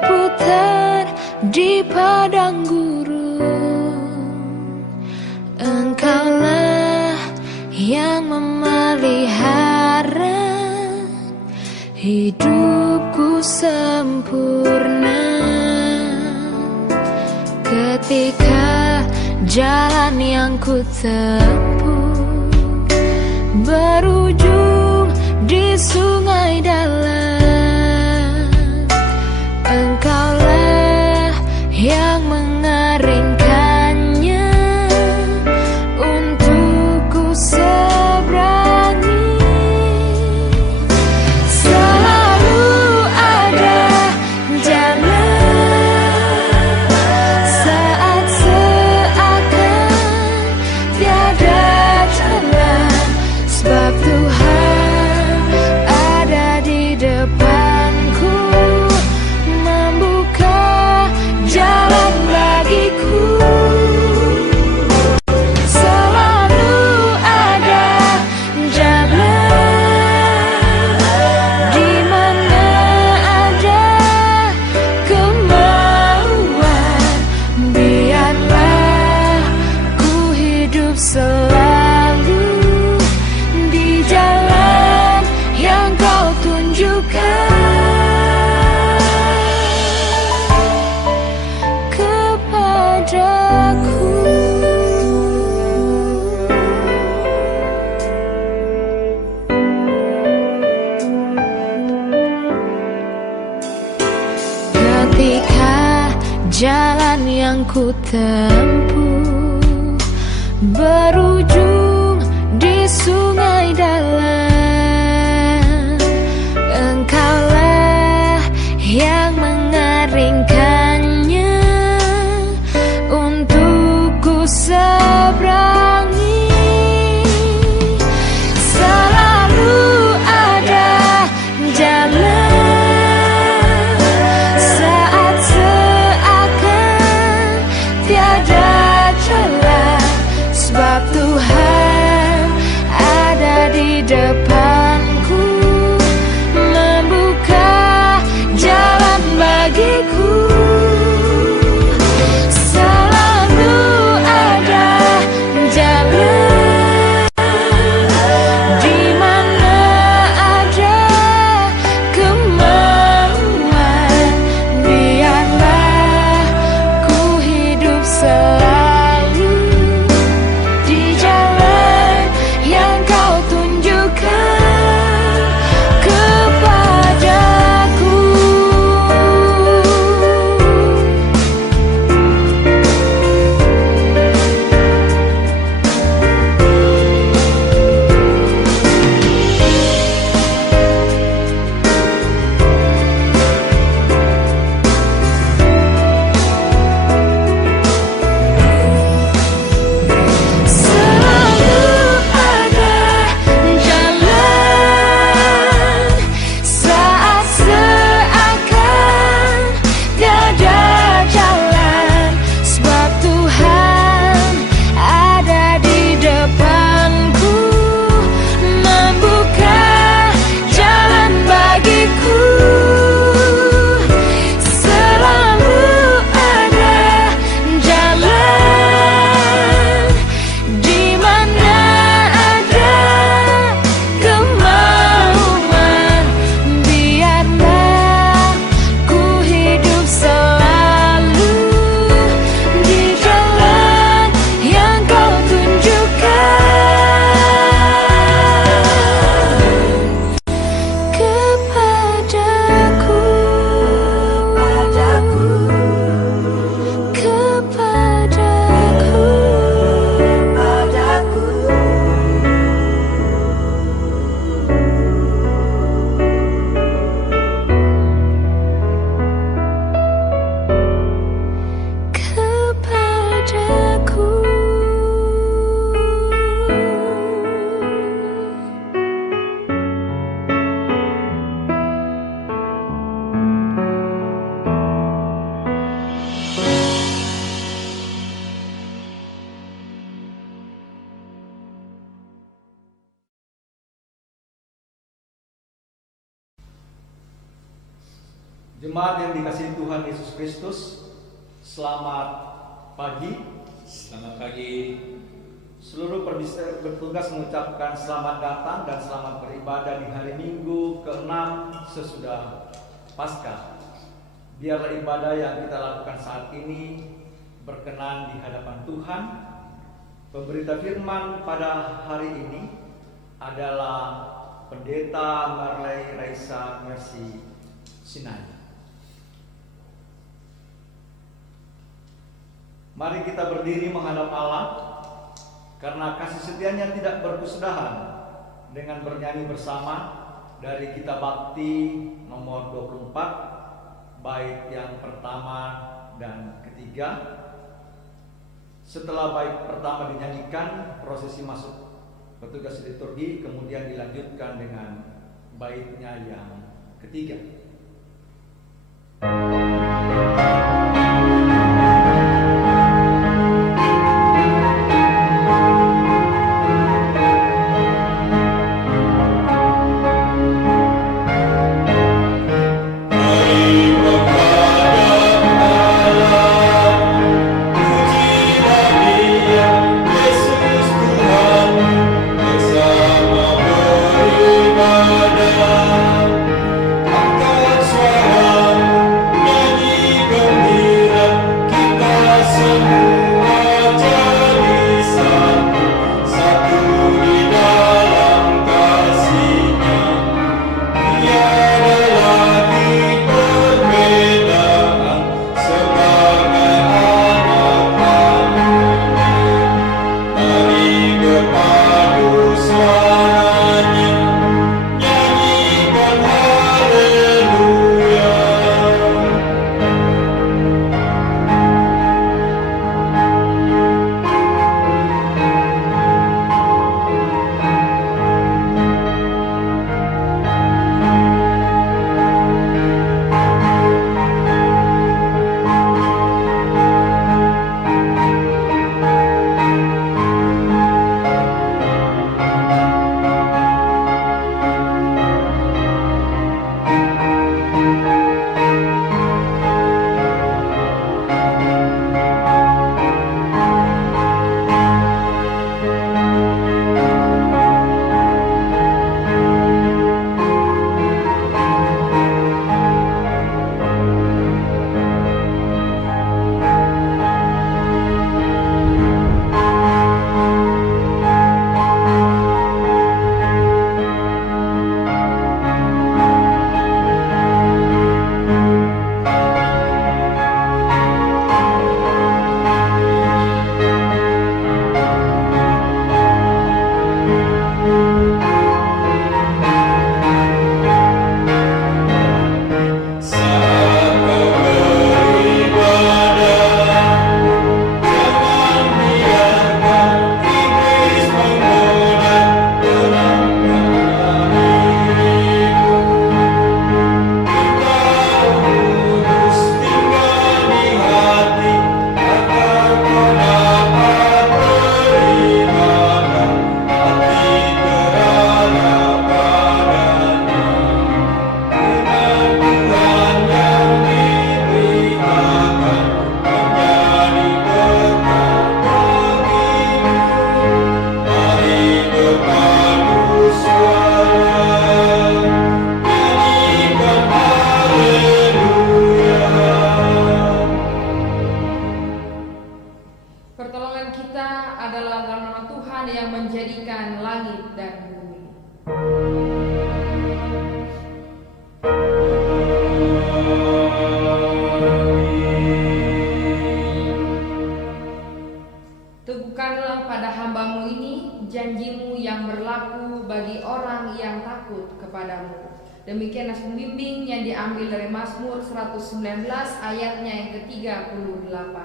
berputar di padang gurun. Engkaulah yang memelihara hidupku sempurna. Ketika jalan yang ku tempuh berujung di sungai dalam, Engkaulah yang mengeringkannya untukku seberangi. Selalu ada jalan saat seakan tiada jalan, sebab Tuhan ada di depanku, membuka jalan bagiku. Selalu ada jalan di mana ada kemauan. Biarlah ku hidup selalu di jalan yang kau tunjukkan kepadaku. Ketika jalan yang ku tempuh berujung di sungai dalam, Engkaulah yang mengeringkannya untukku seberangi. Selalu ada jalan saat seakan tiada jalan, sebab Tuhan Jemaat yang dikasihi Tuhan Yesus Kristus, selamat pagi. Selamat pagi. Seluruh bertugas mengucapkan selamat datang dan selamat beribadah di hari Minggu ke-6 sesudah Paskah. Biarlah ibadah yang kita lakukan saat ini berkenan di hadapan Tuhan. Pemberita firman pada hari ini adalah Pendeta Marley Raisa Mercy Sinai. Mari kita berdiri menghadap Allah, karena kasih setianya tidak berkesudahan, dengan bernyanyi bersama dari Kitab Bakti nomor 24, bait yang pertama dan ketiga. Setelah bait pertama dinyanyikan, prosesi masuk petugas liturgi, kemudian dilanjutkan dengan baitnya yang ketiga. Demikianlah pembimbing yang diambil dari Mazmur 119 ayatnya yang ke-38.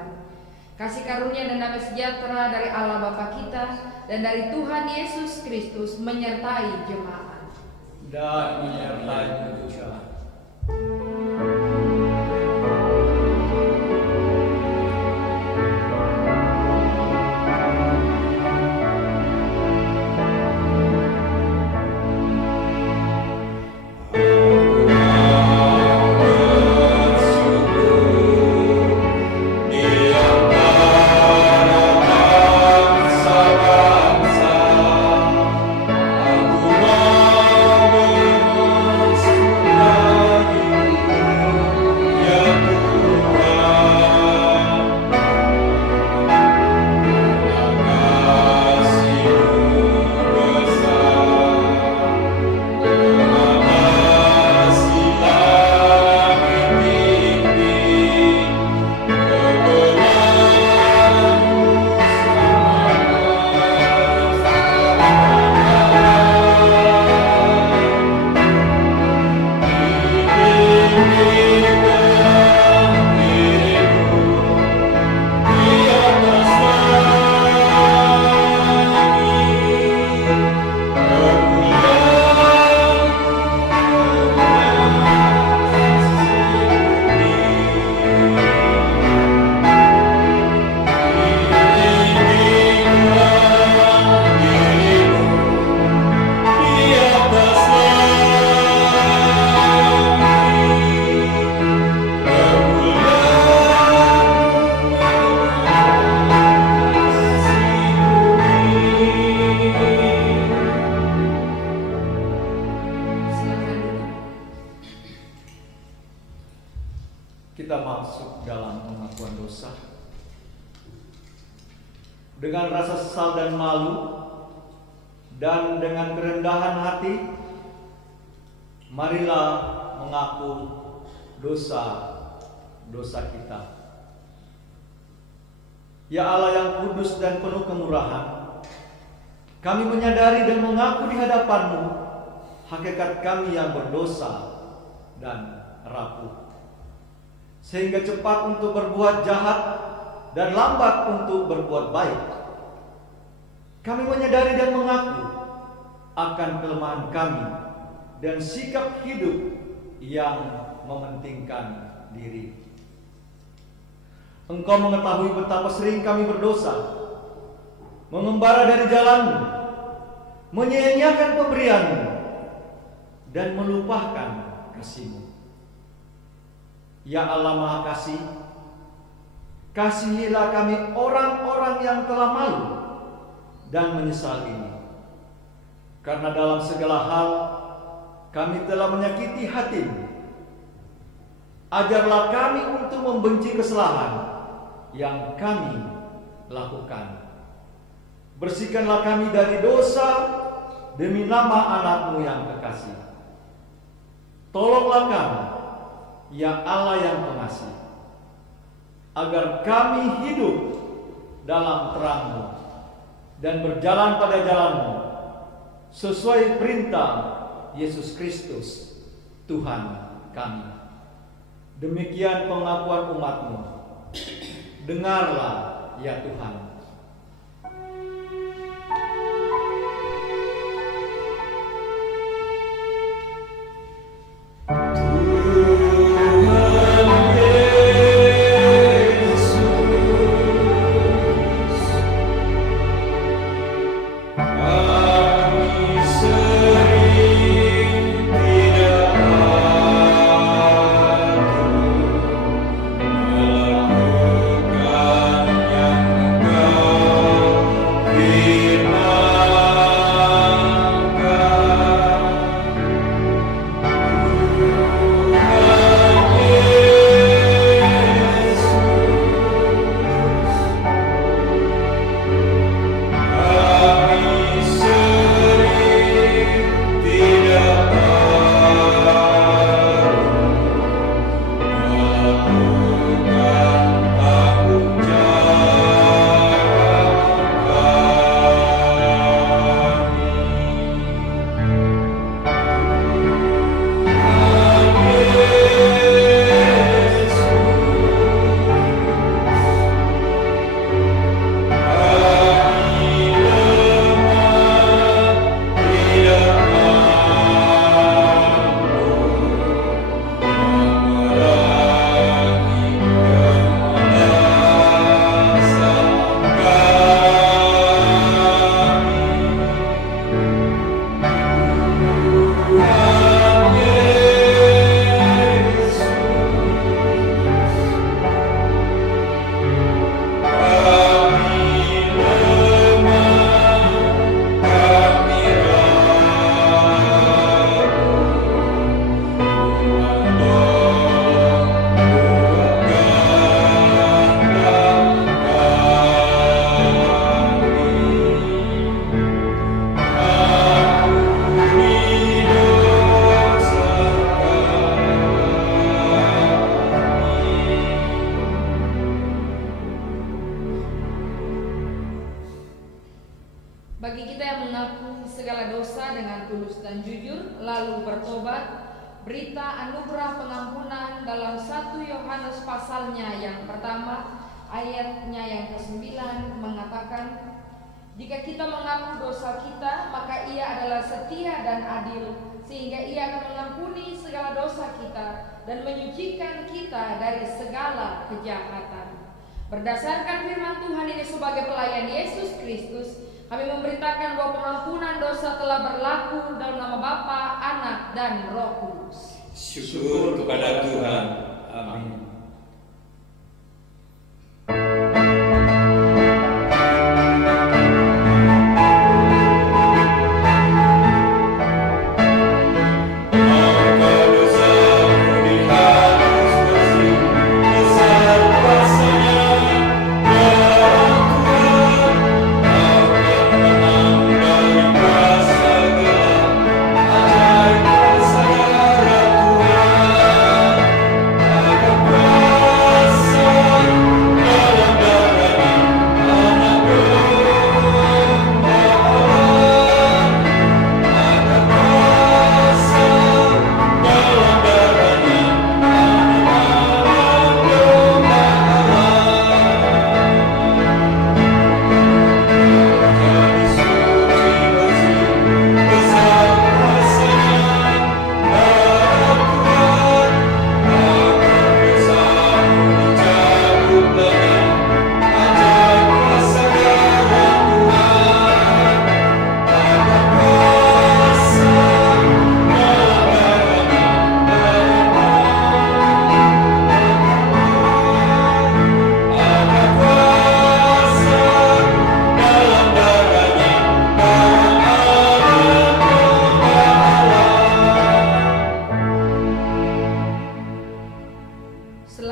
Kasih karunia dan damai sejahtera dari Allah Bapa kita dan dari Tuhan Yesus Kristus menyertai jemaat. Dan menyertai juga. masuk dalam pengakuan dosa. Dengan rasa sesal dan malu, dan dengan kerendahan hati, marilah mengaku dosa-dosa kita. Ya Allah yang kudus dan penuh kemurahan, kami menyadari dan mengaku di hadapan-Mu hakikat kami yang berdosa dan rapuh, sehingga cepat untuk berbuat jahat dan lambat untuk berbuat baik. Kami menyadari dan mengaku akan kelemahan kami dan sikap hidup yang mementingkan diri. Engkau mengetahui betapa sering kami berdosa, mengembara dari jalan-Mu, menyia-nyiakan pemberian-Mu, dan melupakan kasih-Mu. Ya Allah Maha Kasih, kasihilah kami orang-orang yang telah malu dan menyesal ini. Karena dalam segala hal kami telah menyakiti hati-Mu. Ajarlah kami untuk membenci kesalahan yang kami lakukan. Bersihkanlah kami dari dosa demi nama anak-Mu yang kekasih. Tolonglah kami, ya Allah yang pengasih, agar kami hidup dalam terang-Mu dan berjalan pada jalan-Mu sesuai perintah Yesus Kristus Tuhan kami. Demikian pengakuan umat-Mu. Dengarlah ya Tuhan. Bagi kita yang mengaku segala dosa dengan tulus dan jujur, lalu bertobat, berita anugerah pengampunan dalam 1 Yohanes pasalnya yang pertama, ayatnya yang ke-9 mengatakan, jika kita mengaku dosa kita, maka Ia adalah setia dan adil, sehingga Ia akan mengampuni segala dosa kita dan menyucikan kita dari segala kejahatan. Berdasarkan firman Tuhan ini sebagai pelayan Yesus Kristus, kami memberitakan bahwa pengampunan dosa telah berlaku dalam nama Bapa, Anak, dan Roh Kudus. Syukur kepada Tuhan. Amin. Maka dosamu dihapus bersih,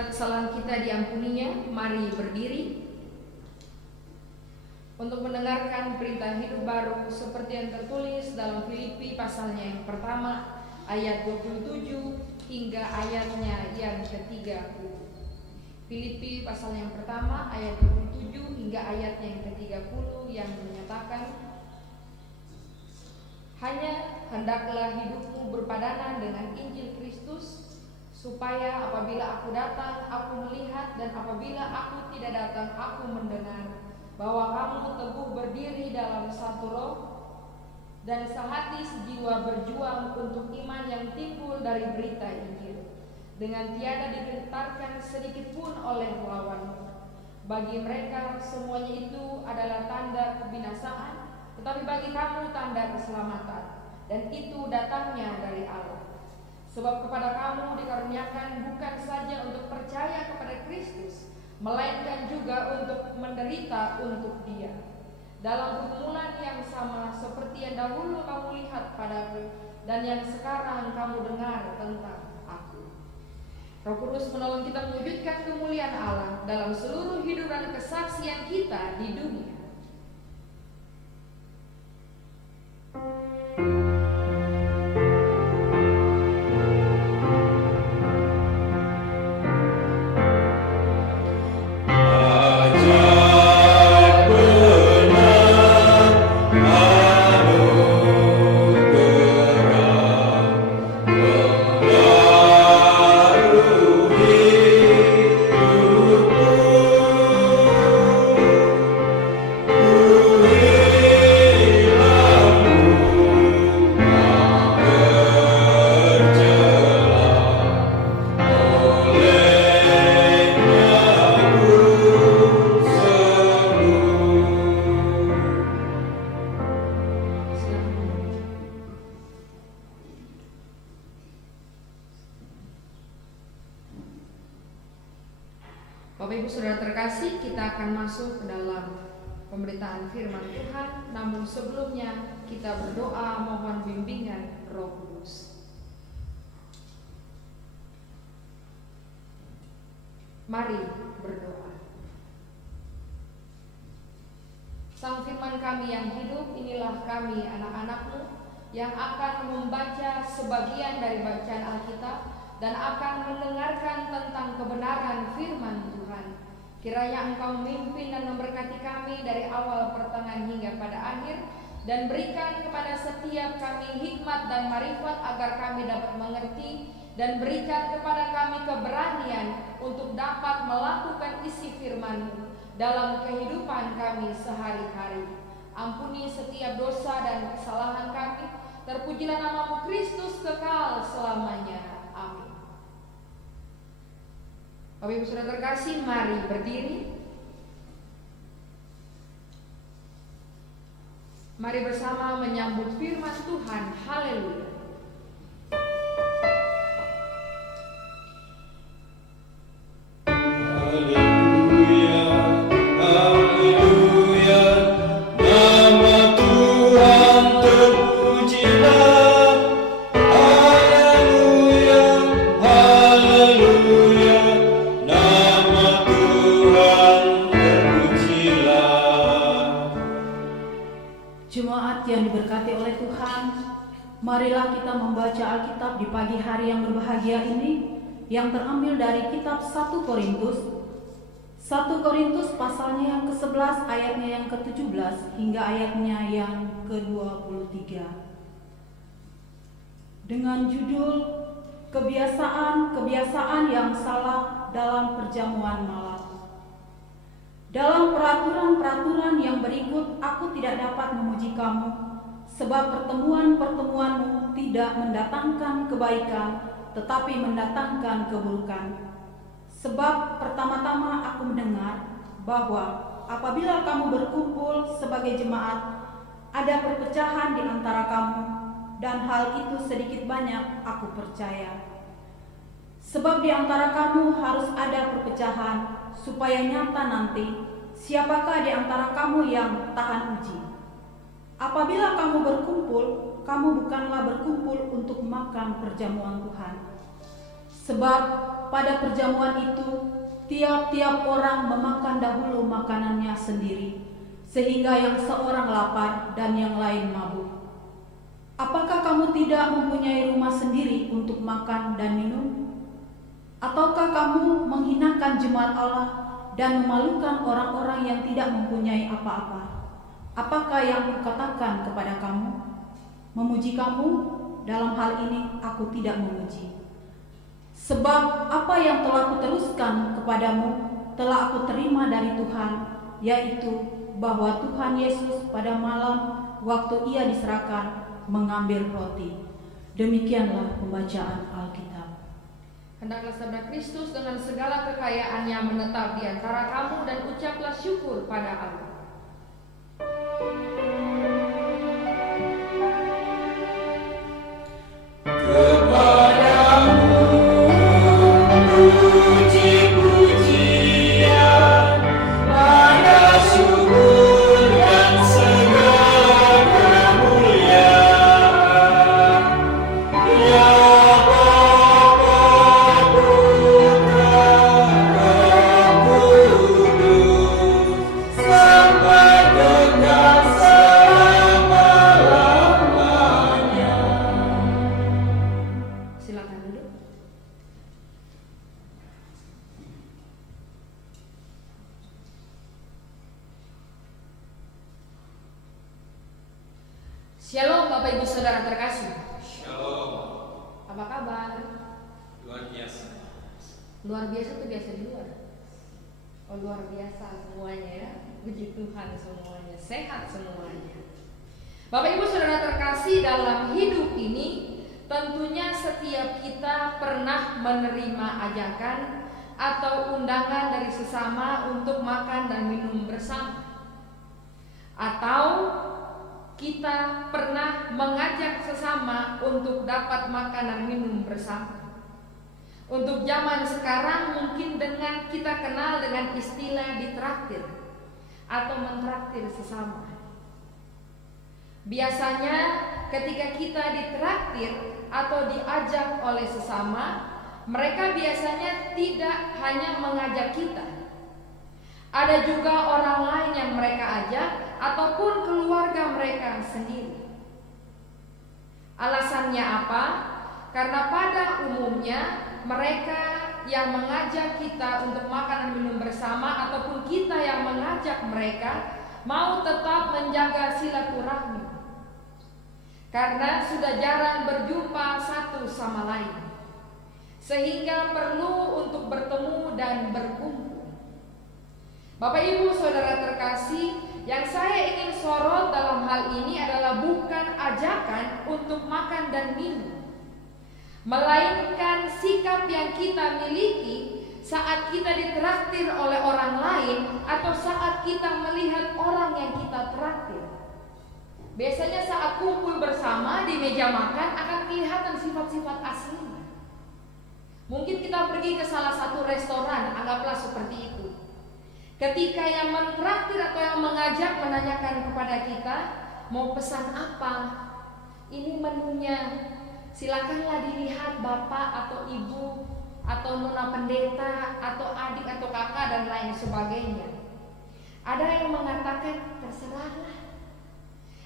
Segala kesalahan kita diampuninya. Mari berdiri untuk mendengarkan perintah hidup baru seperti yang tertulis dalam Filipi pasalnya yang pertama ayat 27 hingga ayatnya yang ke-30. Filipi pasal yang pertama ayat 27 hingga ayatnya yang ke-30 yang menyatakan, hanya hendaklah hidupmu berpadanan dengan Injil Kristus, supaya apabila aku datang, aku melihat, dan apabila aku tidak datang, aku mendengar, bahwa kamu teguh berdiri dalam satu roh, dan sehati sejiwa berjuang untuk iman yang timbul dari berita Injil, dengan tiada digentarkan sedikit pun oleh lawan. Bagi mereka semuanya itu adalah tanda kebinasaan, tetapi bagi kamu tanda keselamatan, dan itu datangnya dari Allah. Sebab kepada kamu dikaruniakan bukan saja untuk percaya kepada Kristus, melainkan juga untuk menderita untuk Dia, dalam pergumulan yang sama seperti yang dahulu kamu lihat padaku, dan yang sekarang kamu dengar tentang aku. Roh Kudus menolong kita mewujudkan kemuliaan Allah dalam seluruh hidup dan kesaksian kita di dunia. Bapak Ibu Saudara terkasih, kita akan masuk ke dalam pemberitaan firman Tuhan. Namun sebelumnya kita berdoa mohon bimbingan Roh Kudus. Mari berdoa. Sang firman kami yang hidup, inilah kami anak-anak-Mu yang akan membaca sebagian dari bacaan Alkitab dan akan mendengarkan tentang kebenaran firman Tuhan. Kiranya Engkau memimpin dan memberkati kami dari awal pertengahan hingga pada akhir, dan berikan kepada setiap kami hikmat dan marifat agar kami dapat mengerti, dan berikan kepada kami keberanian untuk dapat melakukan isi firman-Mu dalam kehidupan kami sehari-hari. Ampuni setiap dosa dan kesalahan kami. Terpujilah nama-Mu Kristus kekal selamanya. Amin. Bapak Ibu Saudara terkasih, mari berdiri. Mari bersama menyambut firman Tuhan. Haleluya. Marilah kita membaca Alkitab di pagi hari yang berbahagia ini, yang terambil dari kitab 1 Korintus pasalnya yang ke-11 ayatnya yang ke-17 hingga ayatnya yang ke-23. Dengan judul Kebiasaan-kebiasaan yang salah dalam perjamuan malam. Dalam peraturan-peraturan yang berikut aku tidak dapat memuji kamu, sebab pertemuan-pertemuanmu tidak mendatangkan kebaikan, tetapi mendatangkan keburukan. Sebab pertama-tama aku mendengar bahwa apabila kamu berkumpul sebagai jemaat, ada perpecahan di antara kamu, dan hal itu sedikit banyak aku percaya. Sebab di antara kamu harus ada perpecahan, supaya nyata nanti siapakah di antara kamu yang tahan uji. Apabila kamu berkumpul, kamu bukanlah berkumpul untuk makan perjamuan Tuhan. Sebab pada perjamuan itu tiap-tiap orang memakan dahulu makanannya sendiri, sehingga yang seorang lapar dan yang lain mabuk. Apakah kamu tidak mempunyai rumah sendiri untuk makan dan minum? Ataukah kamu menghinakan jemaat Allah dan memalukan orang-orang yang tidak mempunyai apa-apa? Apakah yang kukatakan kepada kamu? Memuji kamu? Dalam hal ini aku tidak memuji. Sebab apa yang telah kuteruskan kepadamu telah aku terima dari Tuhan, yaitu bahwa Tuhan Yesus pada malam waktu ia diserahkan mengambil roti. Demikianlah pembacaan Alkitab. Hendaklah sabda Kristus dengan segala kekayaannya menetap di antara kamu dan ucaplah syukur pada Allah. Shalom Bapak Ibu Saudara terkasih. Shalom. Apa kabar? Luar biasa. Luar biasa tuh biasa di luar. Oh luar biasa semuanya ya. Puji Tuhan semuanya. Sehat semuanya. Bapak Ibu Saudara terkasih, dalam hidup ini tentunya setiap kita pernah menerima ajakan atau undangan dari sesama untuk makan dan minum bersama. Atau kita pernah mengajak sesama untuk dapat makan dan minum bersama. Untuk zaman sekarang mungkin dengan kita kenal dengan istilah ditraktir atau mentraktir sesama. Biasanya ketika kita ditraktir atau diajak oleh sesama, mereka biasanya tidak hanya mengajak kita. Ada juga orang lain yang mereka ajak ataupun keluarga mereka sendiri. Alasannya apa? Karena pada umumnya mereka yang mengajak kita untuk makan dan minum bersama ataupun kita yang mengajak mereka mau tetap menjaga silaturahmi. Karena sudah jarang berjumpa satu sama lain, sehingga perlu untuk bertemu dan berkumpul. Bapak Ibu Saudara terkasih, yang saya ingin sorot dalam hal ini adalah bukan ajakan untuk makan dan minum, melainkan sikap yang kita miliki saat kita ditraktir oleh orang lain atau saat kita melihat orang yang kita traktir. Biasanya saat kumpul bersama di meja makan akan kelihatan sifat-sifat aslinya. Mungkin kita pergi ke salah satu restoran, anggaplah seperti itu. Ketika yang mentraktir atau yang mengajak menanyakan kepada kita, mau pesan apa? Ini menunya. Silakanlah dilihat bapak atau ibu atau nona pendeta atau adik atau kakak dan lain sebagainya. Ada yang mengatakan terserahlah.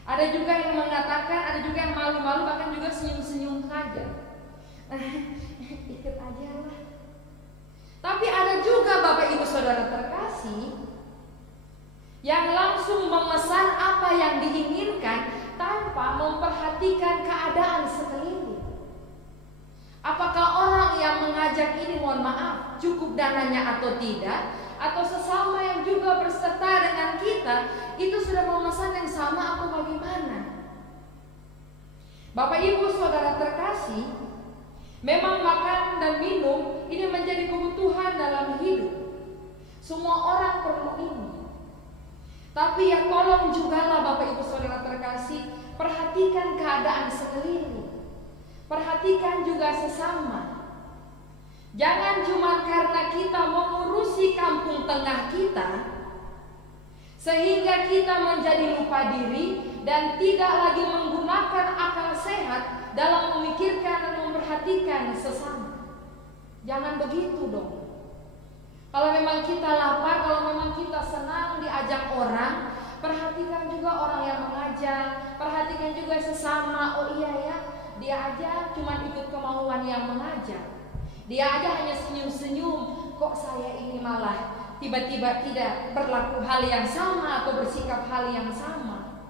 Ada juga yang mengatakan, ada juga yang malu-malu bahkan juga senyum-senyum saja. Ikut aja lah. Tapi ada juga Bapak Ibu Saudara terkasih yang langsung memesan apa yang diinginkan tanpa memperhatikan keadaan sekeliling. Apakah orang yang mengajak ini, mohon maaf, cukup dananya atau tidak, atau sesama yang juga berserta dengan kita itu sudah memesan yang sama atau bagaimana? Bapak Ibu Saudara terkasih, memang makan dan minum ini menjadi kebutuhan dalam hidup. Semua orang perlu ini. Tapi ya tolong jugalah Bapak Ibu Saudara terkasih, perhatikan keadaan sekeliling. Perhatikan juga sesama. Jangan cuma karena kita mengurusi kampung tengah kita sehingga kita menjadi lupa diri dan tidak lagi menggunakan akal sehat dalam memikirkan dan memperhatikan sesama. Jangan begitu dong. Kalau memang kita lapar, kalau memang kita senang diajak orang, perhatikan juga orang yang mengajak, perhatikan juga sesama. Oh iya ya, dia aja cuma ikut kemauan yang mengajak. Dia aja hanya senyum-senyum, kok saya ini malah tiba-tiba tidak berlaku hal yang sama atau bersikap hal yang sama.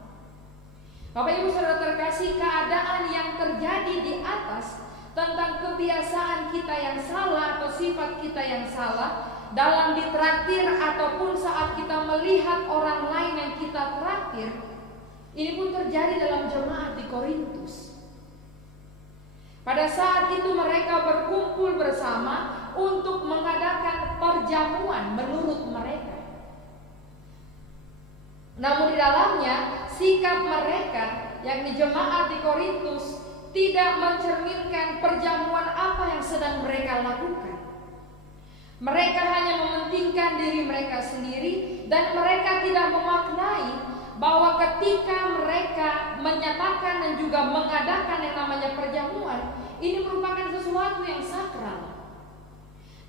Bapak Ibu Saudara terkasih, keadaan yang terjadi di atas tentang kebiasaan kita yang salah atau sifat kita yang salah dalam ditraktir ataupun saat kita melihat orang lain yang kita traktir, ini pun terjadi dalam jemaat di Korintus. Pada saat itu mereka berkumpul bersama untuk mengadakan perjamuan menurut mereka. Namun di dalamnya sikap mereka, yakni jemaat di Korintus, tidak mencerminkan perjamuan apa yang sedang mereka lakukan. Mereka hanya mementingkan diri mereka sendiri dan mereka tidak memaknai bahwa ketika mereka menyatakan dan juga mengadakan yang namanya perjamuan, ini merupakan sesuatu yang sakral.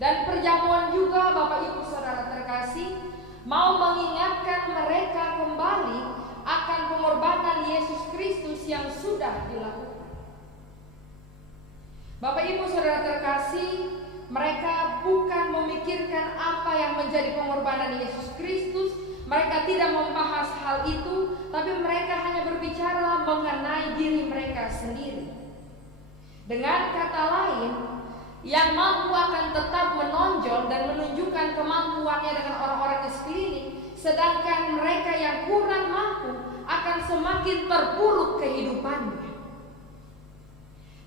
Dan perjamuan juga, Bapak Ibu Saudara terkasih, mau mengingatkan mereka kembali akan pengorbanan Yesus Kristus yang sudah dilakukan. Bapak Ibu Saudara terkasih, mereka bukan memikirkan apa yang menjadi pengorbanan Yesus Kristus. Mereka tidak membahas hal itu, tapi mereka hanya berbicara mengenai diri mereka sendiri. Dengan kata lain, yang mampu akan tetap menonjol dan menunjukkan kemampuannya dengan orang-orang di sekeliling, sedangkan mereka yang kurang mampu akan semakin terpuruk kehidupannya.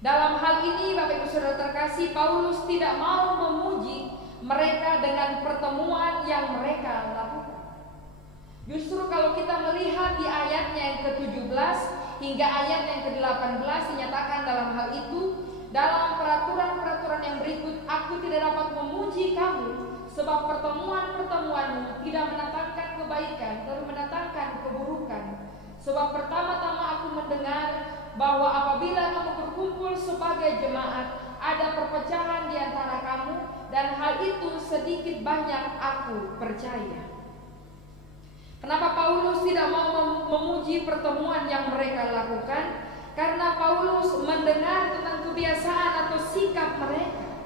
Dalam hal ini, Bapak Ibu Saudara terkasih, Paulus tidak mau memuji mereka dengan pertemuan yang mereka lakukan. Justru kalau kita melihat di ayatnya yang ke-17 hingga ayat yang ke-18 dinyatakan dalam hal itu, dalam peraturan-peraturan yang berikut, aku tidak dapat memuji kamu, sebab pertemuan-pertemuanmu tidak mendatangkan kebaikan, tapi mendatangkan keburukan. Sebab pertama-tama aku mendengar bahwa apabila kamu berkumpul sebagai jemaat, ada perpecahan di antara kamu, dan hal itu sedikit banyak aku percaya. Kenapa Paulus tidak mau memuji pertemuan yang mereka lakukan? Karena Paulus mendengar tentang kebiasaan atau sikap mereka,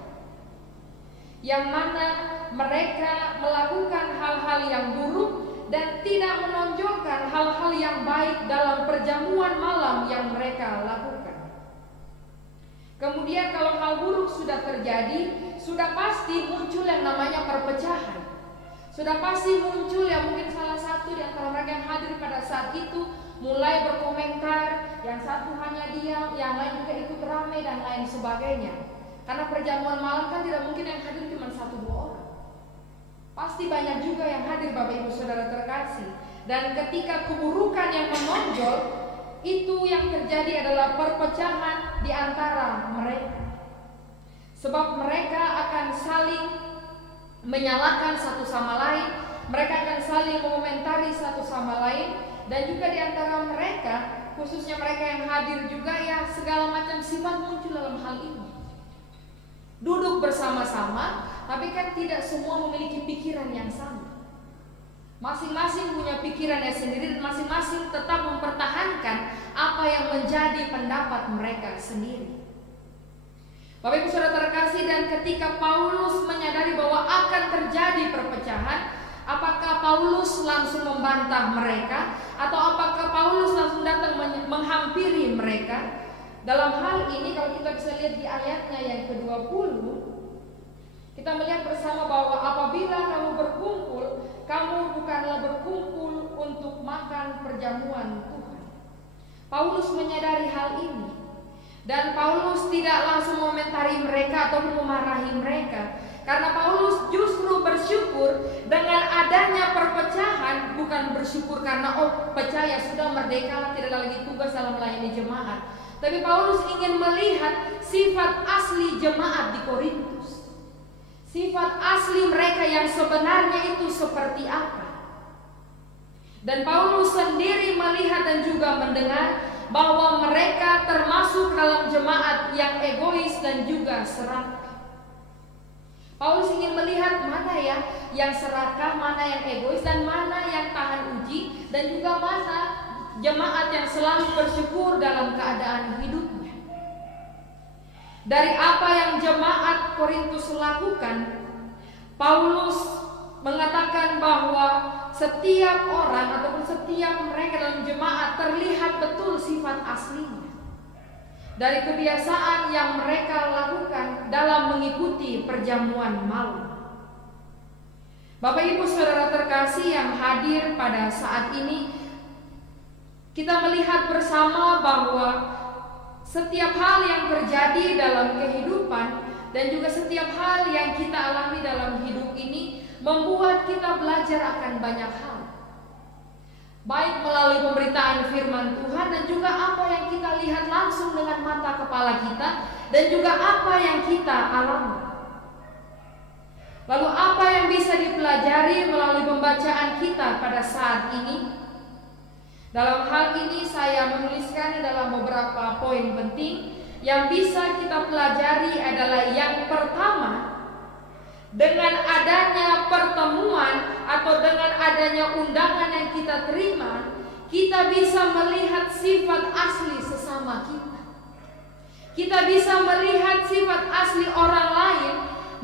yang mana mereka melakukan hal-hal yang buruk dan tidak menonjolkan hal-hal yang baik dalam perjamuan malam yang mereka lakukan. Kemudian kalau hal buruk sudah terjadi, sudah pasti muncul yang namanya perpecahan. Sudah pasti muncul yang mungkin salah satu di antara mereka yang hadir pada saat itu mulai berkomentar, yang satu hanya diam, yang lain juga ikut ramai dan lain sebagainya. Karena perjamuan malam kan tidak mungkin yang hadir cuma 1-2 orang. Pasti banyak juga yang hadir, Bapak Ibu Saudara terkasih. Dan ketika keburukan yang menonjol, itu yang terjadi adalah perpecahan di antara mereka. Sebab mereka akan saling menyalahkan satu sama lain, mereka akan saling mengomentari satu sama lain, dan juga di antara mereka, khususnya mereka yang hadir juga, ya segala macam sifat muncul dalam hal ini. Duduk bersama-sama, tapi kan tidak semua memiliki pikiran yang sama. Masing-masing punya pikirannya sendiri dan masing-masing tetap mempertahankan apa yang menjadi pendapat mereka sendiri. Bapak Ibu Saudara terkasih, dan ketika Paulus menyadari bahwa akan terjadi perpecahan, apakah Paulus langsung membantah mereka atau apakah Paulus langsung datang menghampiri mereka? Dalam hal ini kalau kita bisa lihat di ayatnya yang ke-20, kita melihat bersama bahwa apabila kamu berkumpul, kamu bukanlah berkumpul untuk makan perjamuan Tuhan. Paulus menyadari hal ini. Dan Paulus tidak langsung mengomentari mereka ataupun memarahi mereka, karena Paulus justru bersyukur dengan adanya perpecahan, bukan bersyukur karena percaya sudah merdeka, tidak ada lagi tugas dalam melayani jemaat. Tapi Paulus ingin melihat sifat asli jemaat di Korintus, sifat asli mereka yang sebenarnya itu seperti apa. Dan Paulus sendiri melihat dan juga mendengar bahwa mereka termasuk dalam jemaat yang egois dan juga serakah. Paulus ingin melihat mana ya yang serakah, mana yang egois, dan mana yang tahan uji, dan juga mana jemaat yang selalu bersyukur dalam keadaan hidupnya. Dari apa yang jemaat Korintus lakukan, Paulus mengatakan bahwa setiap orang ataupun setiap mereka dalam jemaat terlihat betul sifat aslinya dari kebiasaan yang mereka lakukan dalam mengikuti perjamuan malam. Bapak Ibu Saudara terkasih yang hadir pada saat ini, kita melihat bersama bahwa setiap hal yang terjadi dalam kehidupan dan juga setiap hal yang kita alami dalam hidup ini membuat kita belajar akan banyak hal, baik melalui pemberitaan firman Tuhan dan juga apa yang kita lihat langsung dengan mata kepala kita dan juga apa yang kita alami. Lalu apa yang bisa dipelajari melalui pembacaan kita pada saat ini? Dalam hal ini saya menuliskan dalam beberapa poin penting. Yang bisa kita pelajari adalah yang pertama, dengan adanya pertemuan atau dengan adanya undangan yang kita terima, kita bisa melihat sifat asli sesama kita. Kita bisa melihat sifat asli orang lain,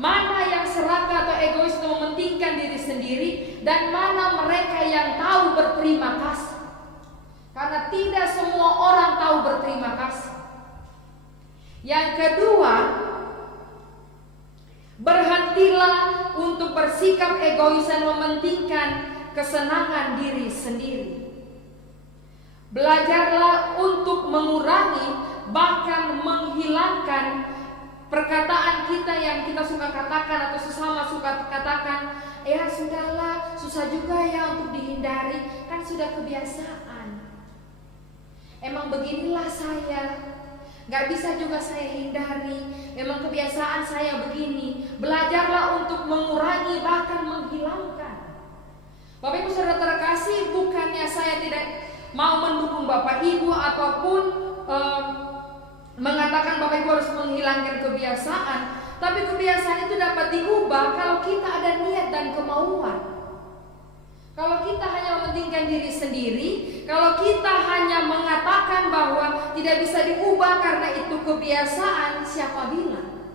mana yang serakah atau egois atau mementingkan diri sendiri, dan mana mereka yang tahu berterima kasih. Karena tidak semua orang tahu berterima kasih. Yang kedua, berhentilah untuk bersikap egois dan mementingkan kesenangan diri sendiri. Belajarlah untuk mengurangi bahkan menghilangkan perkataan kita yang kita suka katakan atau sesama suka katakan, ya sudahlah, susah juga ya untuk dihindari, kan sudah kebiasaan. Emang beginilah saya, gak bisa juga saya hindari, memang kebiasaan saya begini. Belajarlah untuk mengurangi bahkan menghilangkan. Bapak Ibu Saudara terkasih, bukannya saya tidak mau mendukung Bapak Ibu ataupun mengatakan Bapak Ibu harus menghilangkan kebiasaan, tapi kebiasaan itu dapat diubah kalau kita ada niat dan kemauan. Kalau kita hanya mementingkan diri sendiri, kalau kita hanya mengatakan bahwa tidak bisa diubah karena itu kebiasaan, siapa bilang?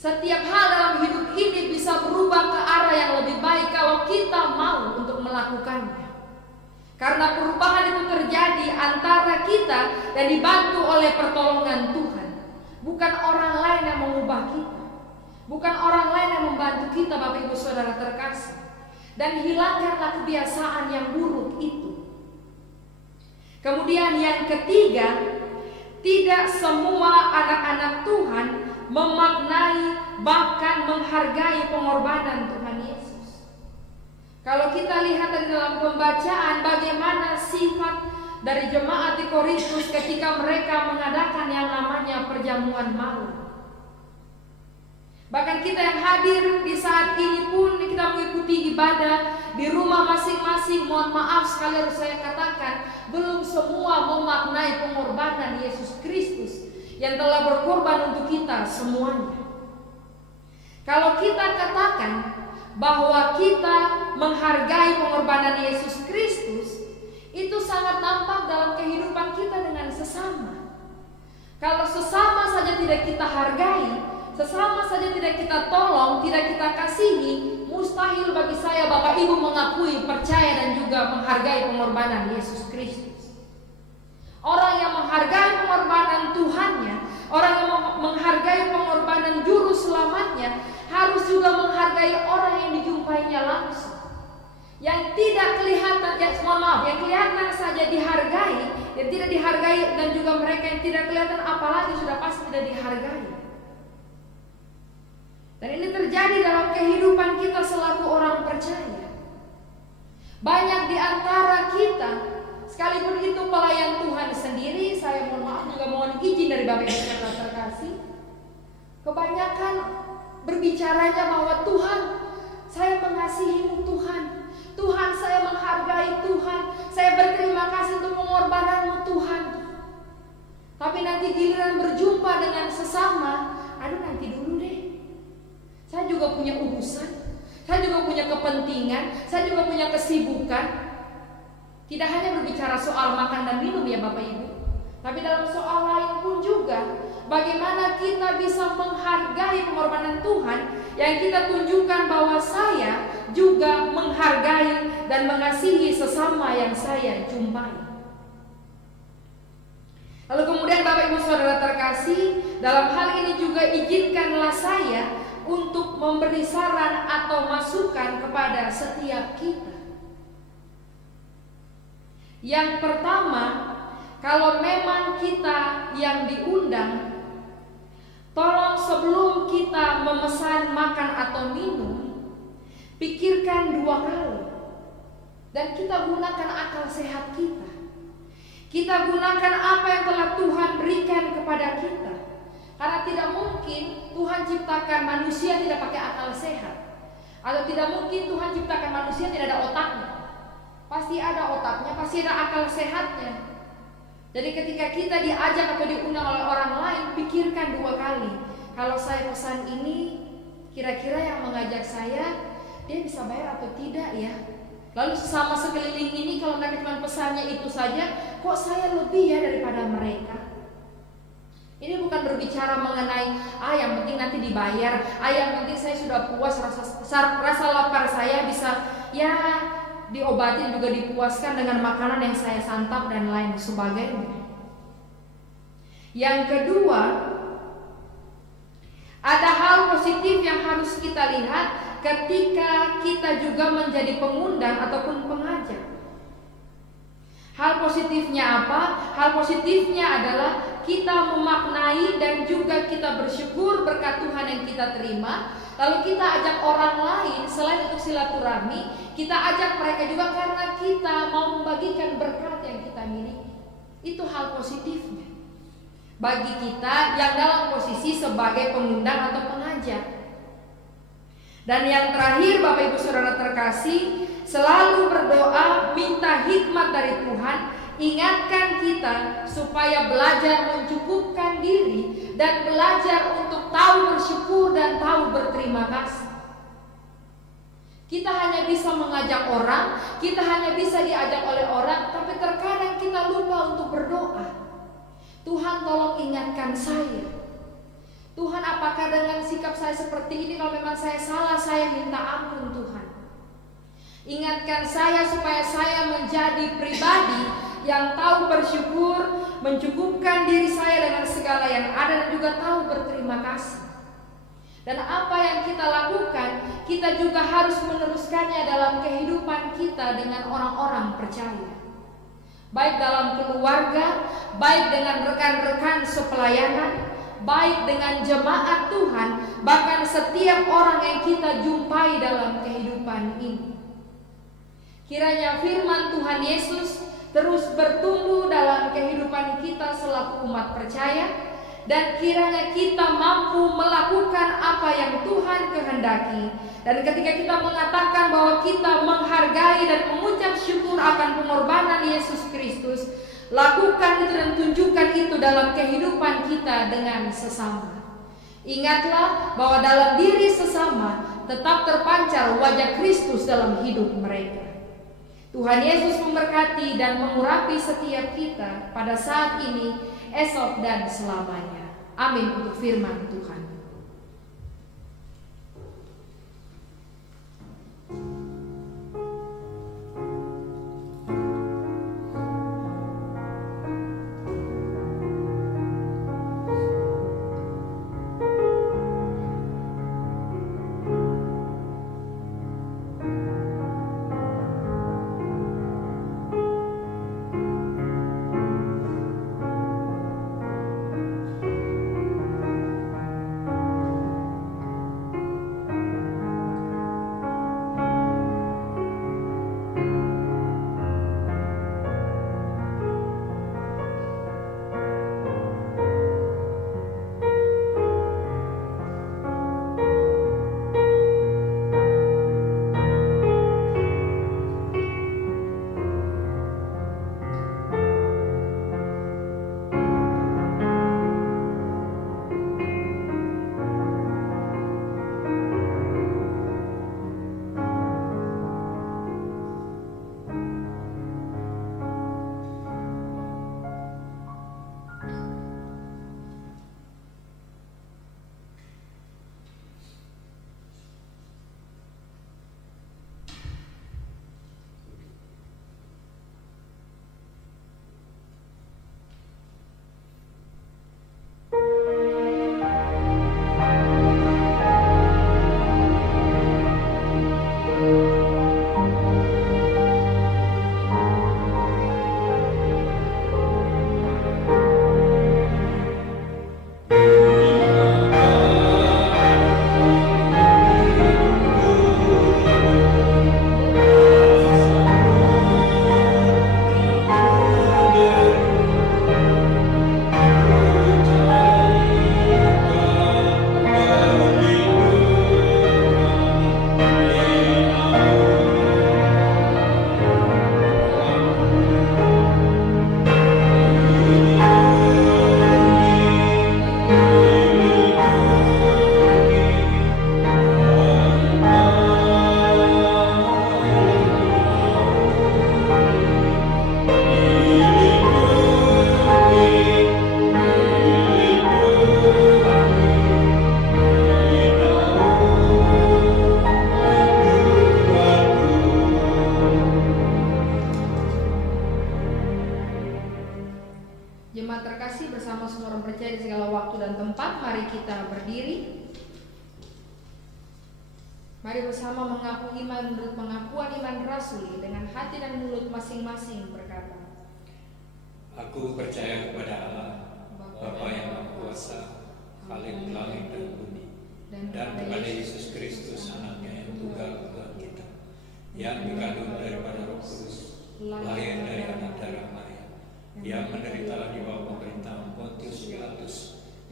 Setiap hal dalam hidup ini bisa berubah ke arah yang lebih baik kalau kita mau untuk melakukannya. Karena perubahan itu terjadi antara kita dan dibantu oleh pertolongan Tuhan. Bukan orang lain yang mengubah kita, bukan orang lain yang membantu kita, Bapak Ibu Saudara terkasih. Dan hilangkanlah kebiasaan yang buruk itu. Kemudian yang ketiga, tidak semua anak-anak Tuhan memaknai bahkan menghargai pengorbanan Tuhan Yesus. Kalau kita lihat dari dalam pembacaan bagaimana sifat dari jemaat di Korintus ketika mereka mengadakan yang namanya perjamuan malam. Bahkan kita yang hadir di saat ini pun kita mengikuti ibadah di rumah masing-masing. Mohon maaf sekali harus saya katakan, belum semua memaknai pengorbanan Yesus Kristus yang telah berkorban untuk kita semuanya. Kalau kita katakan bahwa kita menghargai pengorbanan Yesus Kristus, itu sangat nampak dalam kehidupan kita dengan sesama. Kalau sesama saja tidak kita hargai, sesama saja tidak kita tolong, tidak kita kasihi, mustahil bagi saya Bapak Ibu mengakui, percaya dan juga menghargai pengorbanan Yesus Kristus. Orang yang menghargai pengorbanan Tuhannya, orang yang menghargai pengorbanan juru selamatnya, harus juga menghargai orang yang dijumpainya langsung. Yang tidak kelihatan, yang kelihatan saja dihargai, yang tidak dihargai, dan juga mereka yang tidak kelihatan apalagi sudah pasti tidak dihargai. Dan ini terjadi dalam kehidupan kita selaku orang percaya. Banyak di antara kita, sekalipun itu pelayan Tuhan sendiri, saya mohon maaf juga mohon izin dari Bapak Ibu yang terkasih, kebanyakan berbicaranya bahwa Tuhan, saya mengasihimu Tuhan, Tuhan saya menghargai Tuhan, saya berterima kasih untuk pengorbananmu Tuhan. Tapi nanti giliran berjumpa dengan sesama, aduh nanti dulu deh, saya juga punya urusan, saya juga punya kepentingan, saya juga punya kesibukan. Tidak hanya berbicara soal makan dan minum ya Bapak Ibu, tapi dalam soal lain pun juga, bagaimana kita bisa menghargai pengorbanan Tuhan yang kita tunjukkan bahwa saya juga menghargai dan mengasihi sesama yang saya jumpai. Lalu kemudian Bapak Ibu Saudara terkasih, dalam hal ini juga izinkanlah saya untuk memberi saran atau masukan kepada setiap kita. Yang pertama, kalau memang kita yang diundang, tolong sebelum kita memesan makan atau minum, pikirkan 2 kali. Dan kita gunakan akal sehat kita. Kita gunakan apa yang telah Tuhan berikan kepada kita. Karena tidak mungkin Tuhan ciptakan manusia tidak pakai akal sehat. Atau tidak mungkin Tuhan ciptakan manusia tidak ada otaknya. Pasti ada otaknya, pasti ada akal sehatnya. Jadi ketika kita diajak atau diundang oleh orang lain, pikirkan 2 kali. Kalau saya pesan ini, kira-kira yang mengajak saya, dia bisa bayar atau tidak ya? Lalu sesama sekeliling ini kalau mereka cuma pesannya itu saja, kok saya lebih ya daripada mereka? Ini bukan berbicara mengenai yang penting nanti dibayar, yang penting saya sudah puas, rasa lapar saya bisa ya diobati juga dipuaskan dengan makanan yang saya santap dan lain sebagainya. Yang kedua, ada hal positif yang harus kita lihat ketika kita juga menjadi pengundang ataupun pengajak. Hal positifnya apa? Hal positifnya adalah kita memaknai dan juga kita bersyukur berkat Tuhan yang kita terima. Lalu kita ajak orang lain, selain untuk silaturahmi, kita ajak mereka juga karena kita mau membagikan berkat yang kita miliki. Itu hal positifnya bagi kita yang dalam posisi sebagai pengundang atau pengajak. Dan yang terakhir Bapak Ibu Saudara terkasih, selalu berdoa minta hikmat dari Tuhan. Ingatkan kita supaya belajar mencukupkan diri dan belajar untuk tahu bersyukur dan tahu berterima kasih. Kita hanya bisa mengajak orang, kita hanya bisa diajak oleh orang, tapi terkadang kita lupa untuk berdoa. Tuhan tolong ingatkan saya. Tuhan, apakah dengan sikap saya seperti ini, kalau memang saya salah, saya minta ampun Tuhan. Ingatkan saya supaya saya menjadi pribadi yang tahu bersyukur, mencukupkan diri saya dengan segala yang ada dan juga tahu berterima kasih. Dan apa yang kita lakukan, kita juga harus meneruskannya dalam kehidupan kita dengan orang-orang percaya. Baik dalam keluarga, baik dengan rekan-rekan sepelayanan, baik dengan jemaat Tuhan, bahkan setiap orang yang kita jumpai dalam kehidupan ini. Kiranya firman Tuhan Yesus terus bertumbuh dalam kehidupan kita selaku umat percaya, dan kiranya kita mampu melakukan apa yang Tuhan kehendaki. Dan ketika kita mengatakan bahwa kita menghargai dan mengucap syukur akan pengorbanan Yesus Kristus, lakukan itu dan tunjukkan itu dalam kehidupan kita dengan sesama. Ingatlah bahwa dalam diri sesama tetap terpancar wajah Kristus dalam hidup mereka. Tuhan Yesus memberkati dan mengurapi setiap kita pada saat ini, esok dan selamanya. Amin untuk firman Tuhan. waktu dan tempat, mari kita berdiri. Mari bersama mengaku iman menurut pengakuan iman rasuli dengan hati dan mulut masing-masing berkata, Aku percaya kepada Allah, Bapa yang Maha Kuasa, Khalik langit dan bumi, dan kepada Yesus Kristus anaknya yang tunggal Tuhan kita, yang dikandung daripada Roh Kudus, lahir dari anak darah Maria, yang menderita di bawah pemerintahan Pontius Pilatus,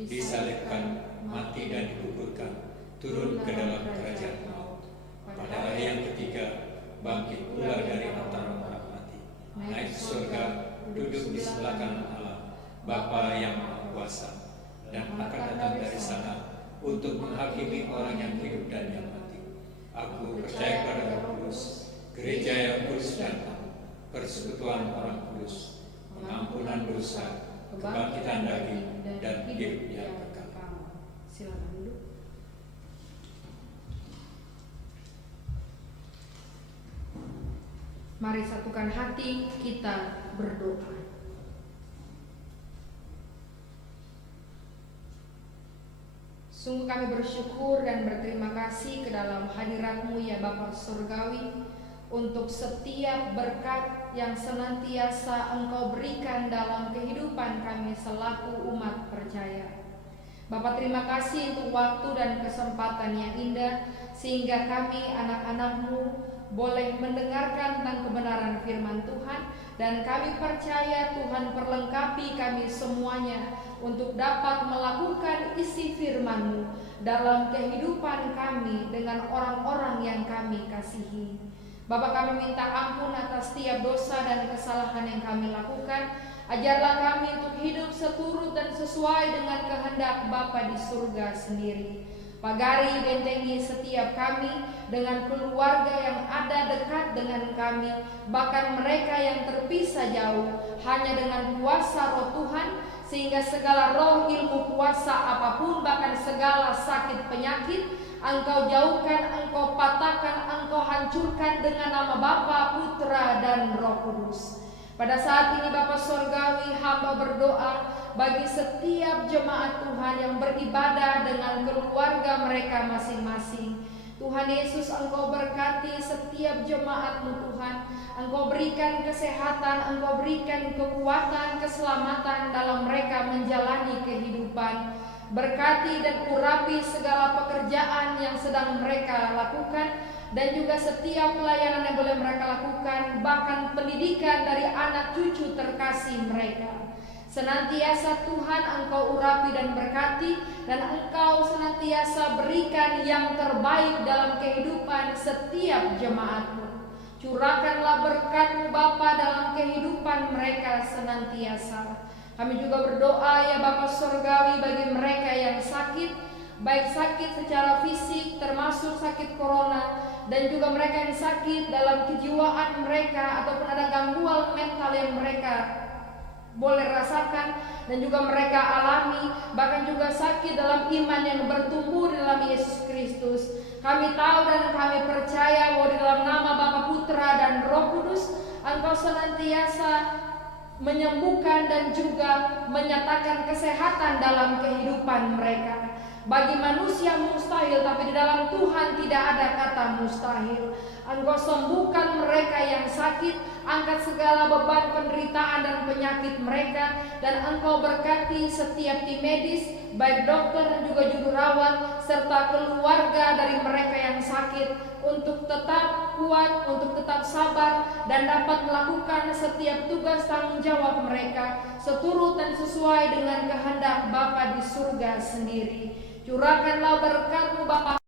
disalibkan, mati dan dikuburkan, turun ke dalam kerajaan maut. Pada hari yang ketiga, bangkit pula dari antara orang mati, naik ke surga, duduk di sebelah kanan Allah, Bapa yang Maha Kuasa, dan akan datang dari sana untuk menghakimi orang yang hidup dan yang mati. Aku percaya pada Roh Kudus, gereja yang kudus dan am, persekutuan orang kudus, pengampunan dosa, kebangkitan daging, dan hidup yang kekal. Silakan duduk. Mari satukan hati kita berdoa. Sungguh kami bersyukur dan berterima kasih ke dalam hadirat-Mu ya Bapa Surgawi, untuk setiap berkat yang senantiasa Engkau berikan dalam kehidupan kami selaku umat percaya. Bapa, terima kasih untuk waktu dan kesempatan yang indah, sehingga kami anak-anak-Mu boleh mendengarkan tentang kebenaran firman Tuhan, dan kami percaya Tuhan perlengkapi kami semuanya untuk dapat melakukan isi firman-Mu dalam kehidupan kami dengan orang-orang yang kami kasihi. Bapa, kami minta ampun atas setiap dosa dan kesalahan yang kami lakukan. Ajarlah kami untuk hidup seturut dan sesuai dengan kehendak Bapa di surga sendiri. Pagari bentengi setiap kami dengan keluarga yang ada dekat dengan kami, bahkan mereka yang terpisah jauh, hanya dengan kuasa Roh Tuhan, sehingga segala roh ilmu kuasa apapun, bahkan segala sakit penyakit, Engkau jauhkan, Engkau patahkan, Engkau hancurkan dengan nama Bapa, Putra, dan Roh Kudus. Pada saat ini Bapa Surgawi, hamba berdoa bagi setiap jemaat Tuhan yang beribadah dengan keluarga mereka masing-masing. Tuhan Yesus, Engkau berkati setiap jemaat-Mu Tuhan. Engkau berikan kesehatan, Engkau berikan kekuatan, keselamatan dalam mereka menjalani kehidupan. Berkati dan urapi segala pekerjaan yang sedang mereka lakukan, dan juga setiap pelayanan yang boleh mereka lakukan, bahkan pendidikan dari anak cucu terkasih mereka. Senantiasa Tuhan Engkau urapi dan berkati, dan Engkau senantiasa berikan yang terbaik dalam kehidupan setiap jemaat-Mu. Curahkanlah berkat-Mu Bapa dalam kehidupan mereka senantiasa. Kami juga berdoa ya Bapa Surgawi bagi mereka yang sakit, baik sakit secara fisik termasuk sakit corona, dan juga mereka yang sakit dalam kejiwaan mereka ataupun ada gangguan mental yang mereka boleh rasakan dan juga mereka alami, bahkan juga sakit dalam iman yang bertumbuh dalam Yesus Kristus. Kami tahu dan kami percaya bahwa di dalam nama Bapa, Putra, dan Roh Kudus, Engkau senantiasa menyembuhkan dan juga menyatakan kesehatan dalam kehidupan mereka. Bagi manusia mustahil, tapi di dalam Tuhan tidak ada kata mustahil. Engkau sembuhkan mereka yang sakit, angkat segala beban penderitaan dan penyakit mereka, dan Engkau berkati setiap tim medis, baik dokter dan juga juru rawat, serta keluarga dari mereka yang sakit, untuk tetap kuat, untuk tetap sabar, dan dapat melakukan setiap tugas tanggung jawab mereka seturut dan sesuai dengan kehendak Bapa di surga sendiri. Curahkanlah berkat-Mu Bapa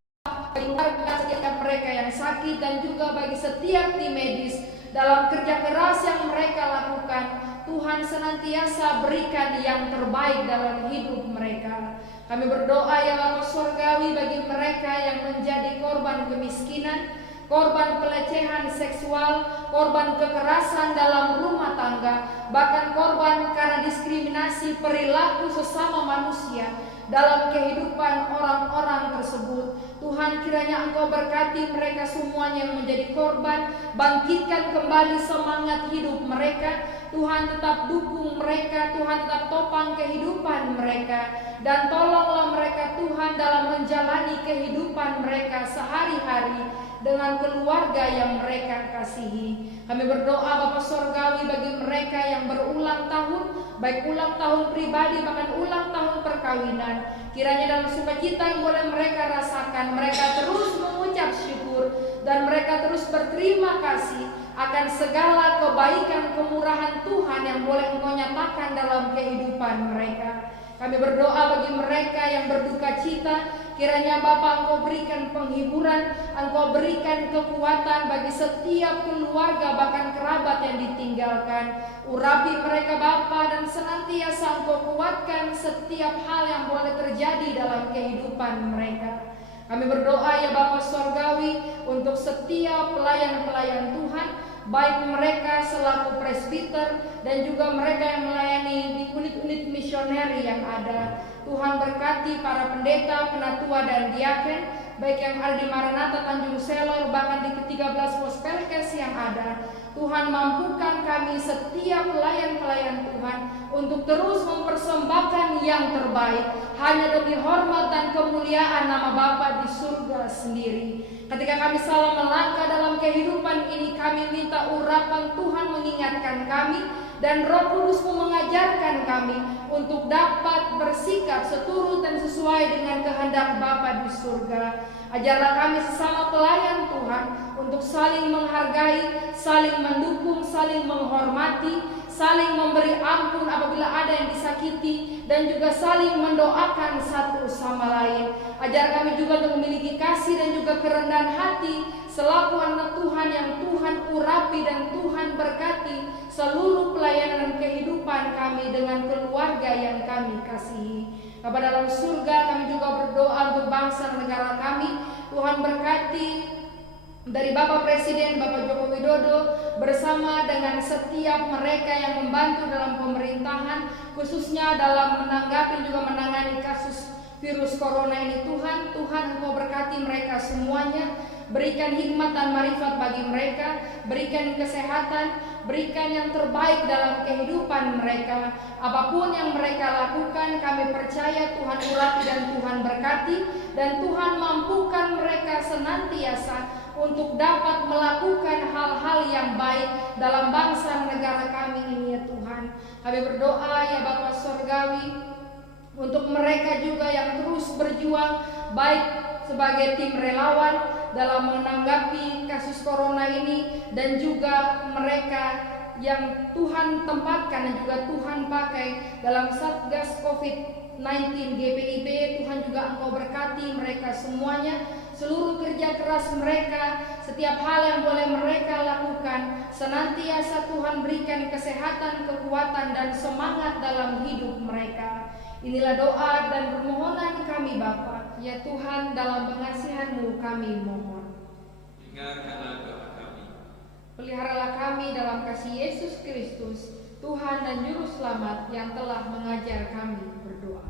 bagi setiap mereka yang sakit, dan juga bagi setiap tim medis dalam kerja keras yang mereka lakukan. Tuhan senantiasa berikan yang terbaik dalam hidup mereka. Kami berdoa ya Bapa Surgawi bagi mereka yang menjadi korban kemiskinan, korban pelecehan seksual, korban kekerasan dalam rumah tangga, bahkan korban karena diskriminasi perilaku sesama manusia dalam kehidupan orang-orang tersebut. Tuhan, kiranya Engkau berkati mereka semuanya yang menjadi korban. Bangkitkan kembali semangat hidup mereka. Tuhan, tetap dukung mereka. Tuhan, tetap topang kehidupan mereka. Dan tolonglah mereka Tuhan dalam menjalani kehidupan mereka sehari-hari dengan keluarga yang mereka kasihi. Kami berdoa Bapa Sorgawi bagi mereka yang berulang tahun, baik ulang tahun pribadi bahkan ulang tahun perkawinan. Kiranya dalam sukacita yang boleh mereka rasakan, mereka terus mengucap syukur dan mereka terus berterima kasih akan segala kebaikan kemurahan Tuhan yang boleh Engkau nyatakan dalam kehidupan mereka. Kami berdoa bagi mereka yang berduka cita, kiranya Bapa Engkau berikan penghiburan, Engkau berikan kekuatan bagi setiap keluarga bahkan kerabat yang ditinggalkan. Urapi mereka Bapa dan senantiasa Engkau kuatkan setiap hal yang boleh terjadi dalam kehidupan mereka. Kami berdoa ya Bapa Sorgawi untuk setiap pelayan-pelayan Tuhan, baik mereka selaku presbiter dan juga mereka yang melayani di unit-unit misioneri yang ada. Tuhan berkati para pendeta, penatua dan diaken, baik yang ada di Maranatha Tanjung Selor bahkan di ke-13 Pospelkes yang ada. Tuhan, mampukan kami setiap pelayan-pelayan Tuhan untuk terus mempersembahkan yang terbaik hanya demi hormat dan kemuliaan nama Bapa di surga sendiri. Ketika kami salah melangkah dalam kehidupan ini, kami minta urapan Tuhan mengingatkan kami dan Roh Kudus mengajarkan kami untuk dapat bersikap seturut dan sesuai dengan kehendak Bapa di surga. Ajarlah kami sesama pelayan Tuhan untuk saling menghargai, saling mendukung, saling menghormati, saling memberi ampun apabila ada yang disakiti, dan juga saling mendoakan satu sama lain. Ajar kami juga untuk memiliki kasih dan juga kerendahan hati selaku anak Tuhan yang Tuhan urapi dan Tuhan berkati seluruh pelayanan dan kehidupan kami dengan keluarga yang kami kasihi. Bapa dalam surga, kami juga berdoa untuk bangsa dan negara kami. Tuhan berkati dari Bapak Presiden, Bapak Joko Widodo, bersama dengan setiap mereka yang membantu dalam pemerintahan, khususnya dalam menanggapi juga menangani kasus virus corona ini. Tuhan, Engkau berkati mereka semuanya, berikan hikmat dan marifat bagi mereka, berikan kesehatan, berikan yang terbaik dalam kehidupan mereka. Apapun yang mereka lakukan, kami percaya Tuhan urapi dan Tuhan berkati, dan Tuhan mampukan mereka senantiasa untuk dapat melakukan hal-hal yang baik dalam bangsa negara kami ini ya Tuhan. Kami berdoa ya Bapa Sorgawi untuk mereka juga yang terus berjuang baik sebagai tim relawan dalam menanggapi kasus corona ini, dan juga mereka yang Tuhan tempatkan dan juga Tuhan pakai dalam Satgas COVID-19 GPIB. Tuhan juga Engkau berkati mereka semuanya, seluruh kerja keras mereka, setiap hal yang boleh mereka lakukan, senantiasa Tuhan berikan kesehatan, kekuatan dan semangat dalam hidup mereka. Inilah doa dan permohonan kami Bapa, ya Tuhan, dalam pengasihan-Mu kami mohon. Dengarkanlah doa kami. Peliharalah kami dalam kasih Yesus Kristus, Tuhan dan Juru Selamat yang telah mengajar kami berdoa.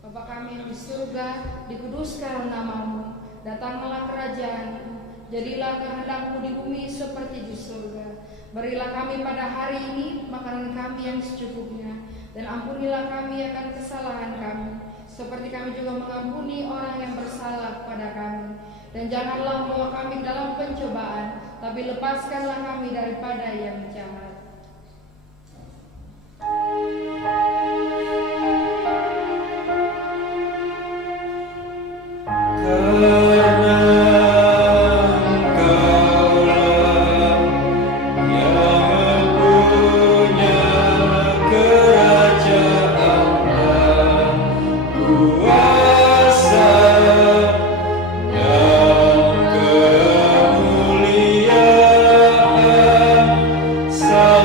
Bapa kami yang di surga, dikuduskan nama-Mu, datanglah kerajaan-Mu, jadilah kehendak-Mu di bumi seperti di surga. Berilah kami pada hari ini makanan kami yang secukupnya, dan ampunilah kami akan kesalahan kami, seperti kami juga mengampuni orang yang bersalah kepada kami. Dan janganlah membawa kami dalam pencobaan, tapi lepaskanlah kami daripada yang jahat. Sa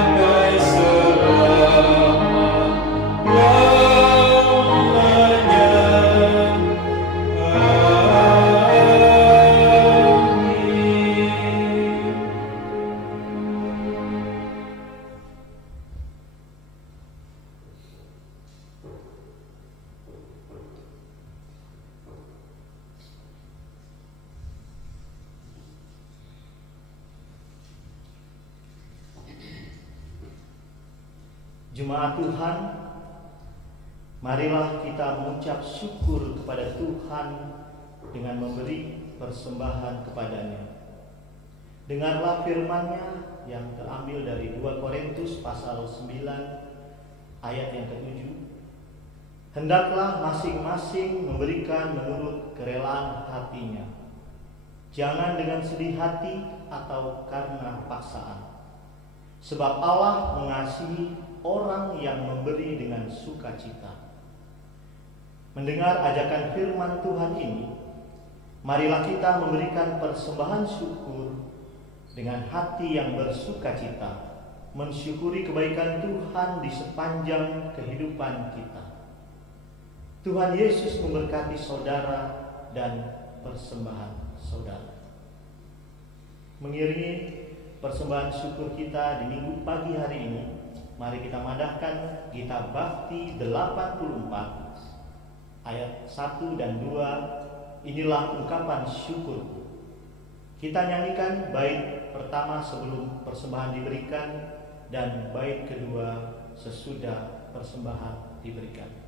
Jemaat Tuhan, marilah kita mengucap syukur kepada Tuhan dengan memberi persembahan kepadanya. Dengarlah firman-Nya yang terambil dari 2 Korintus pasal 9 ayat yang ke-7. Hendaklah masing-masing memberikan menurut kerelaan hatinya, jangan dengan sedih hati atau karena paksaan. Sebab Allah mengasihi orang yang memberi dengan sukacita. Mendengar ajakan firman Tuhan ini, marilah kita memberikan persembahan syukur dengan hati yang bersukacita, mensyukuri kebaikan Tuhan di sepanjang kehidupan kita. Tuhan Yesus memberkati saudara dan persembahan saudara. Mengiringi persembahan syukur kita di minggu pagi hari ini, mari kita madahkan Gita Bakti 84 ayat 1 dan 2. Inilah ungkapan syukurku. Kita nyanyikan bait pertama sebelum persembahan diberikan dan bait kedua sesudah persembahan diberikan.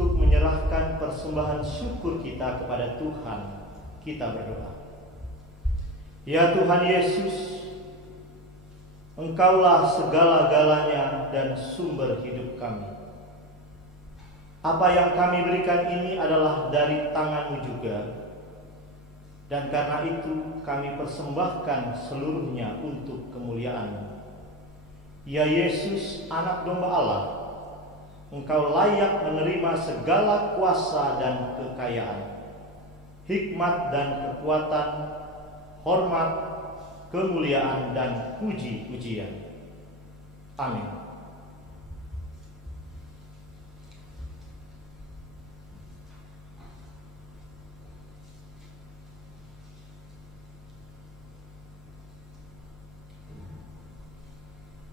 untuk menyerahkan persembahan syukur kita kepada Tuhan, kita berdoa. Ya Tuhan Yesus, Engkaulah segala-galanya dan sumber hidup kami. Apa yang kami berikan ini adalah dari tangan-Mu juga, dan karena itu kami persembahkan seluruhnya untuk kemuliaan-Mu. Ya Yesus, Anak Domba Allah, Engkau layak menerima segala kuasa dan kekayaan, hikmat dan kekuatan, hormat, kemuliaan dan puji-pujian. Amin.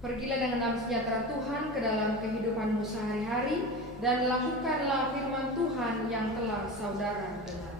Pergilah dengan damai sejahtera Tuhan ke dalam kehidupanmu sehari-hari, dan lakukanlah firman Tuhan yang telah saudara dengar.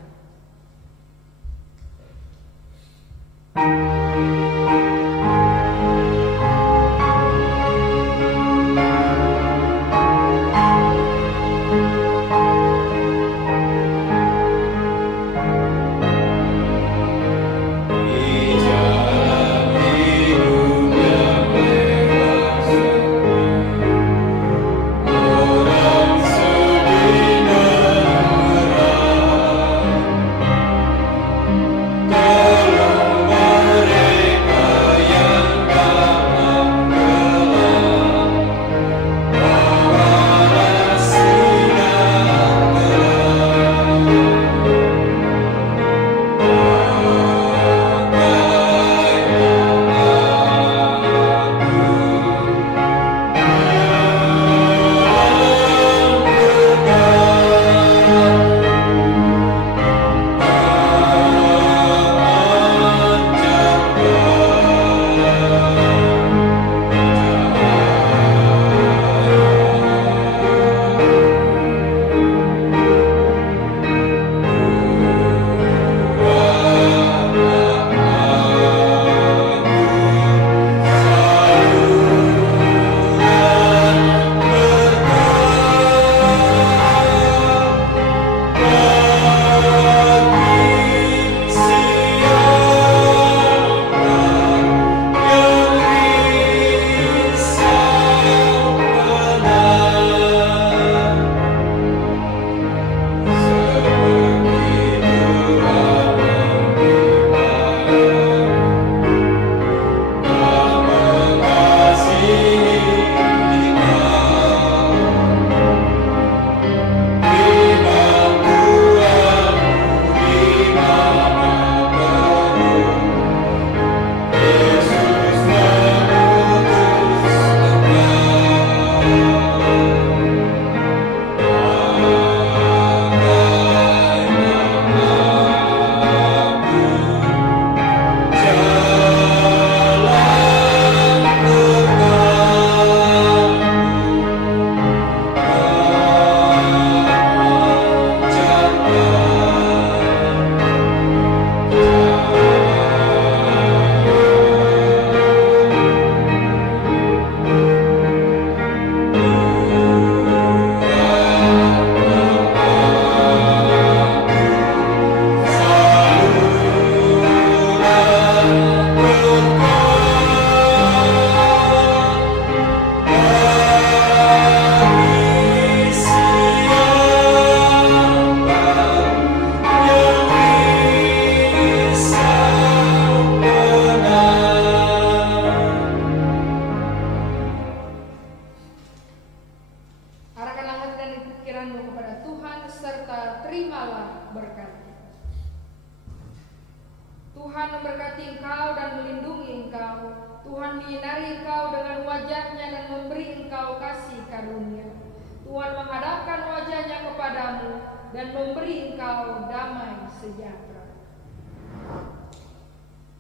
Tuhan memberkati engkau dan melindungi engkau. Tuhan menyinari engkau dengan wajah-Nya dan memberi engkau kasih karunia. Tuhan menghadapkan wajah-Nya kepadamu dan memberi engkau damai sejahtera.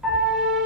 Amin.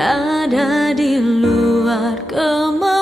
ada di luar kemampuan.